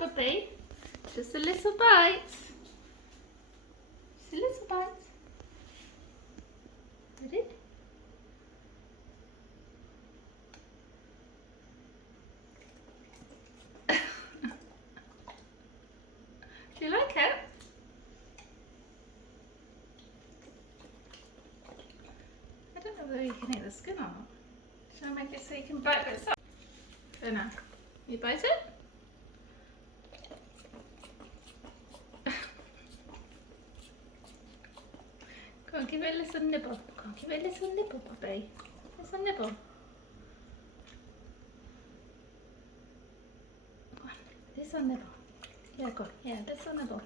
puppy. Just a little bite. Just a little bite. Ready? Do you like it? I don't know whether you can eat the skin or not. Shall I make it so you can bite bits up? So now, you bite it? Go on, give it a little nibble. Go on, give it a little nibble, puppy. Little nibble. Go on, little nibble. Yeah, go on. Yeah, little nibble.